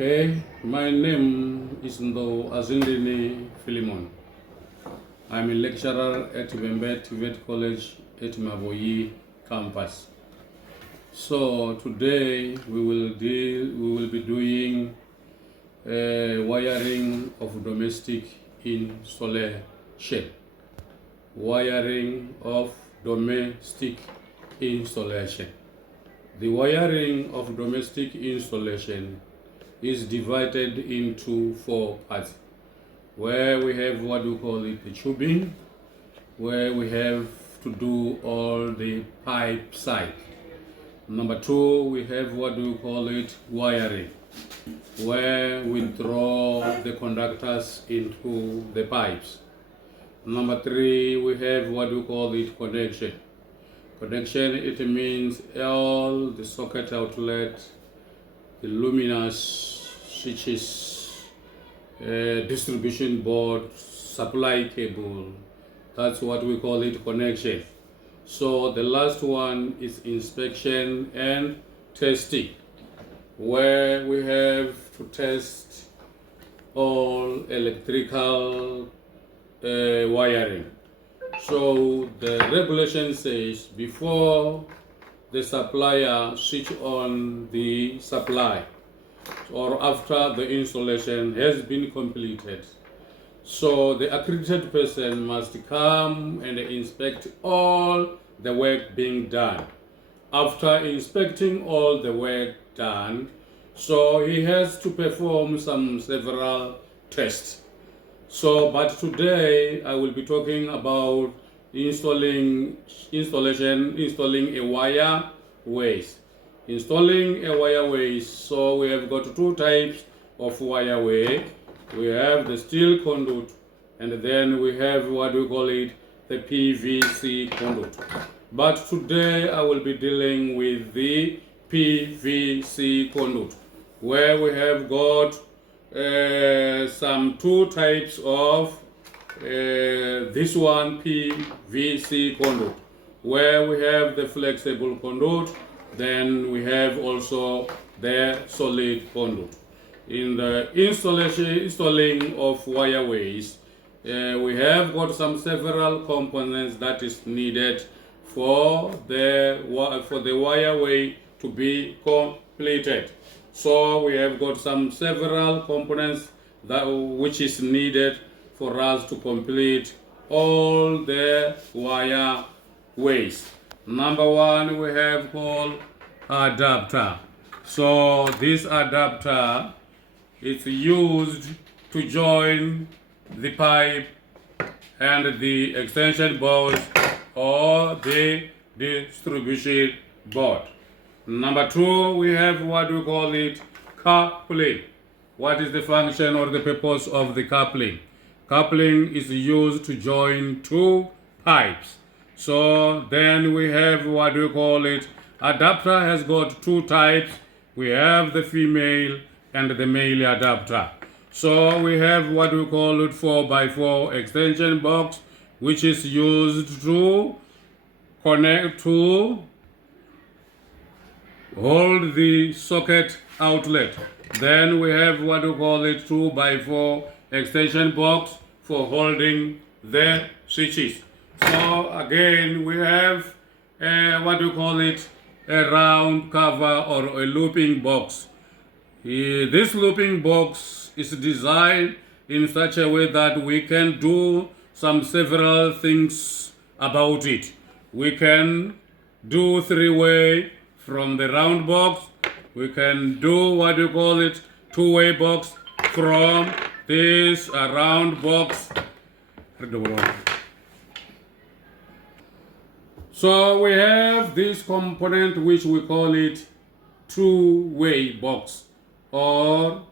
Okay, my name is Ndo Azindini Philemon. I'm a lecturer at Bembet Vet College at Mavoyi campus. So today we will be doing wiring of domestic installation. Wiring of domestic installation. The wiring of domestic installation is divided into four parts, where we have what we call it the tubing, where we have to do all the pipe side. Number two, we have what we call it wiring, where we draw the conductors into the pipes. Number three, we have what we call it connection. Connection, it means all the socket outlet, the luminous switches, distribution board, supply cable. That's what we call it connection. So the last one is inspection and testing, where we have to test all electrical wiring. So the regulation says before the supplier switch on the supply or after the installation has been completed, so the accredited person must come and inspect all the work being done. After inspecting all the work done, so he has to perform several tests. But today I will be talking about installing a wireways. Installing a wireways. So we have got two types of wireway. We have the steel conduit, and then we have what we call it the PVC conduit. But today I will be dealing with the PVC conduit, where we have got some two types of this one PVC conduit, where we have the flexible conduit, then we have also the solid conduit. In the installing of wireways, we have got several components that is needed for the wireway to be completed. So we have got several components which is needed for us to complete all the wireways. Number one, we have called adapter. So this adapter is used to join the pipe and the extension board or the distribution board. Number two, we have what we call it coupling. What is the function or the purpose of the coupling? Coupling is used to join two pipes. So then we have what we call it adapter has got two types. We have the female and the male adapter. So we have what we call it 4x4 extension box, which is used to connect to hold the socket outlet. Then we have what we call it 2x4 extension box for holding the switches. So again we have what we call it a round cover or a looping box. This looping box is designed in such a way that we can do several things about it. We can do three-way from the round box. We can do what we call it two-way box from this round box. So we have this component which we call it two-way box or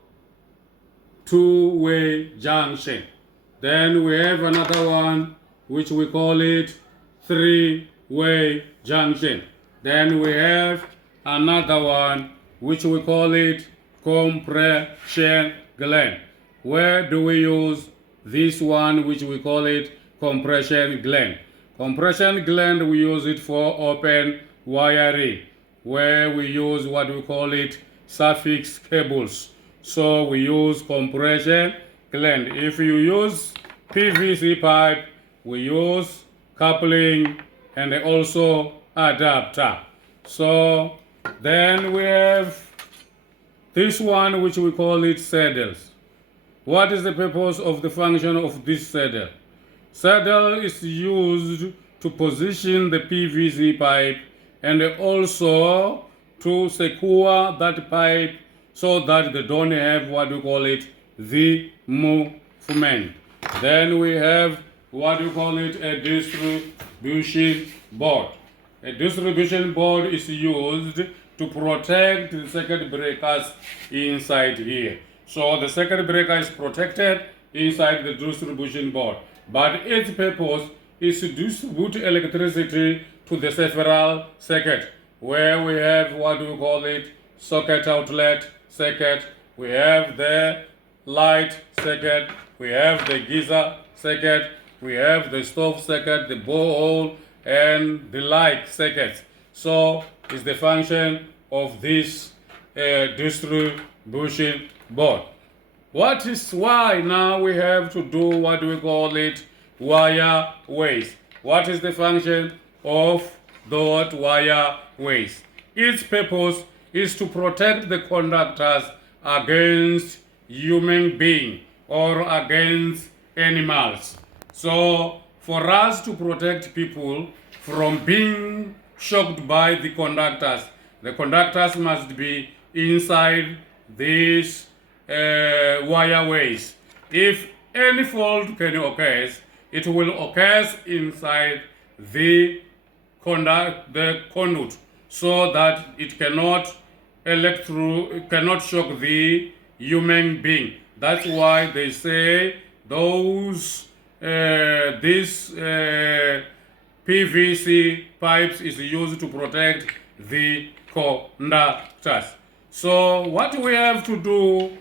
two-way junction. Then we have another one which we call it three-way junction. Then we have another one which we call it compression gland. Where do we use this one which we call it compression gland? Compression gland, we use it for open wiring, where we use what we call it suffix cables. So we use compression gland. If you use PVC pipe, we use coupling and also adapter. So then we have this one, which we call it saddles. What is the purpose of the function of this saddle? Saddle is used to position the PVC pipe and also to secure that pipe so that they don't have what we call it the movement. Then we have what we call it a distribution board. A distribution board is used to protect the circuit breakers inside here. So the circuit breaker is protected inside the distribution board, but its purpose is to distribute electricity to the several circuit, where we have what we call it socket outlet circuit, we have the light circuit, we have the geyser circuit, we have the stove circuit, the borehole, and the light circuits. So it's the function of this distribution board. What is why now we have to do what we call it wireways? What is the function of that wireways? Its purpose is to protect the conductors against human being or against animals. So for us to protect people from being shocked by the conductors must be inside these wireways. If any fault can occur, it will occur inside the conduit, so that it cannot shock the human being. That's why they say this PVC pipes is used to protect the conductors. So what we have to do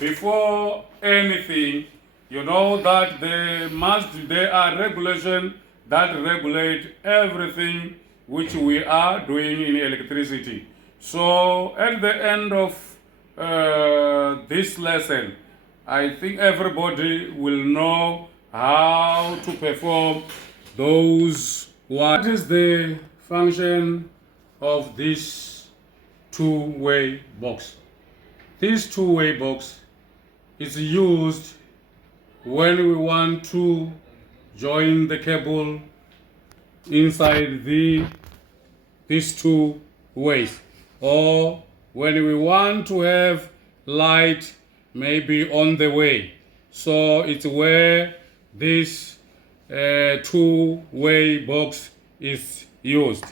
before anything, you know that there are regulations that regulate everything which we are doing in electricity. So at the end of this lesson, I think everybody will know how to perform those. What is the function of this two-way box? This two-way box is used when we want to join the cable inside these two ways, or when we want to have light maybe on the way. So it's where this two-way box is used.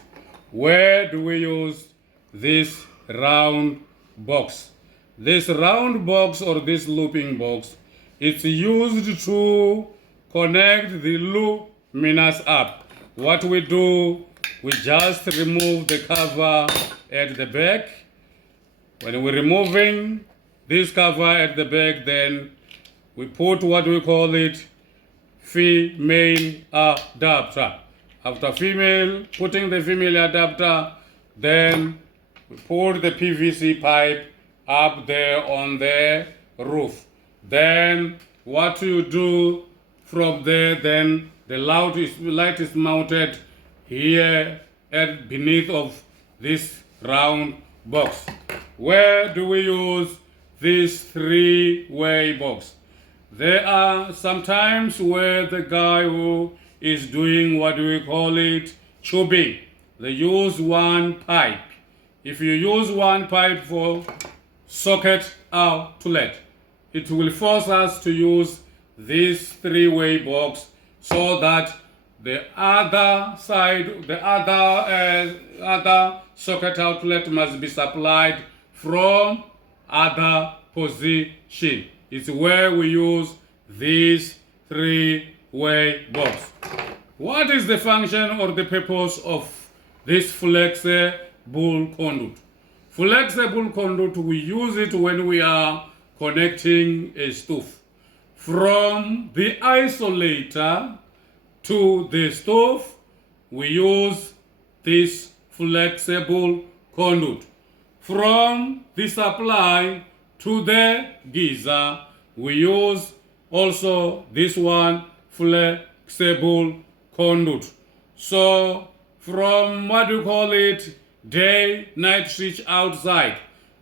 Where do we use this round box? This round box or this looping box, it's used to connect the luminous up. What we do, we just remove the cover at the back. When we're removing this cover at the back, then we put what we call it female adapter. After putting the female adapter, then we put the PVC pipe up there on the roof. Then what you do from there, then the light is mounted here at beneath of this round box. Where do we use this three-way box? There are sometimes where the guy who is doing what we call it tubing, they use one pipe. If you use one pipe for socket outlet, it will force us to use this three-way box, so that the other side, the other socket outlet must be supplied from other position. It's where we use this three-way box. What is the function or the purpose of this flexible conduit? Flexible conduit, we use it when we are connecting a stove. From the isolator to the stove, we use this flexible conduit. From the supply to the geyser, we use also this one flexible conduit. So from what you call it, day-night switch outside,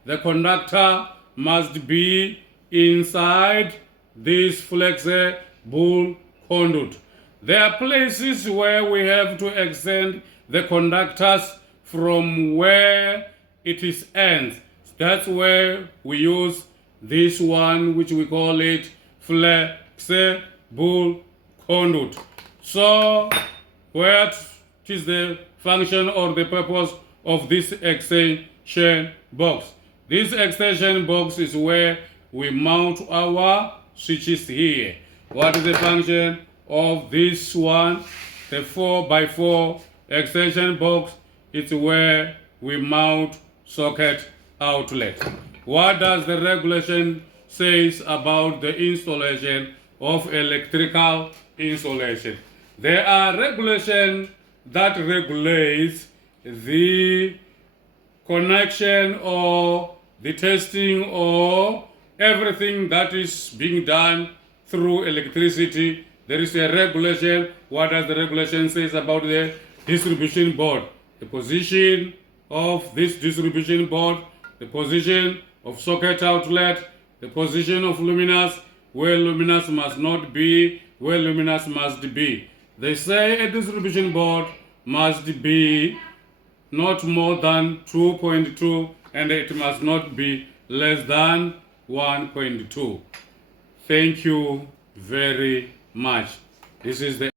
the conductor must be inside this flexible conduit. There are places where we have to extend the conductors from where it is ends. That's where we use this one, which we call it flexible conduit. So what is the function or the purpose of this extension box? This extension box is where we mount our switches here. What is the function of this one? The 4x4 extension box is where we mount socket outlet. What does the regulation says about the installation of electrical installation? There are regulations that regulates the connection or the testing or everything that is being done through electricity. There is a regulation. What does the regulation says about the distribution board? The position of this distribution board, the position of socket outlet, the position of luminous, where luminous must not be, where luminous must be. They say a distribution board must be not more than 2.2 and it must not be less than 1.2. Thank you very much. This is the